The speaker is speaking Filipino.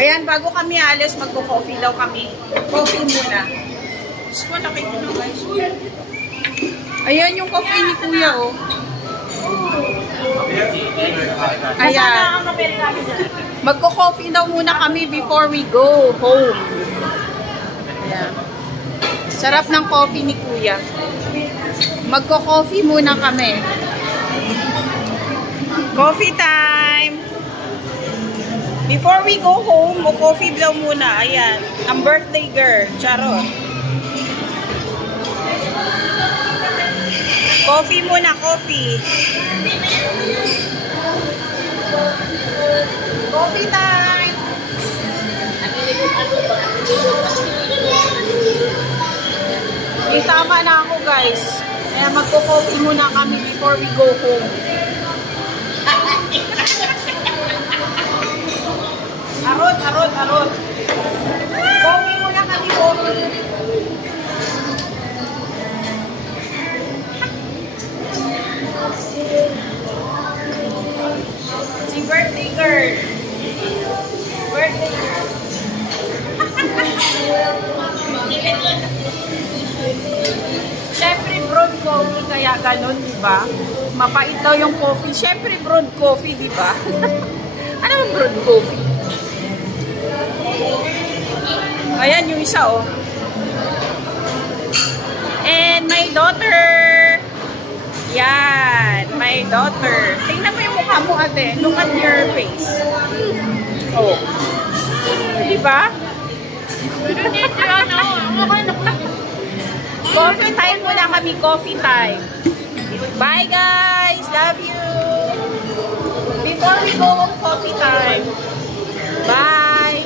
Ayan, bago kami alis, magko-coffee daw kami. Coffee muna. Mas malaki ko na guys. Ayan yung coffee ni Kuya, oh. Ayan. Magko-coffee daw muna kami before we go home. Ayan. Sarap ng coffee ni Kuya. Magko-coffee muna kami. Coffee time! Before we go home, coffee daw muna. Ayan. Ang birthday girl. Charot. Coffee muna, coffee. Coffee time! Tama na ako guys. Kaya magko-coffee muna kami before we go home. Arot. Coffee muna kami, coffee. Si birthday girl. Birthday girl. Siyempre brown coffee, kaya ganun, di ba? Mapait daw yung coffee. Siyempre brown coffee, di ba? Ano ang brown coffee? Ayan yung isa, oh. And my daughter. Yan, my daughter. Tingnan mo yung mukha mo, ate. Look at your face. Oh. Diba? Coffee time muna kami. Coffee time. Bye, guys. Love you. Before we go, coffee time. Bye.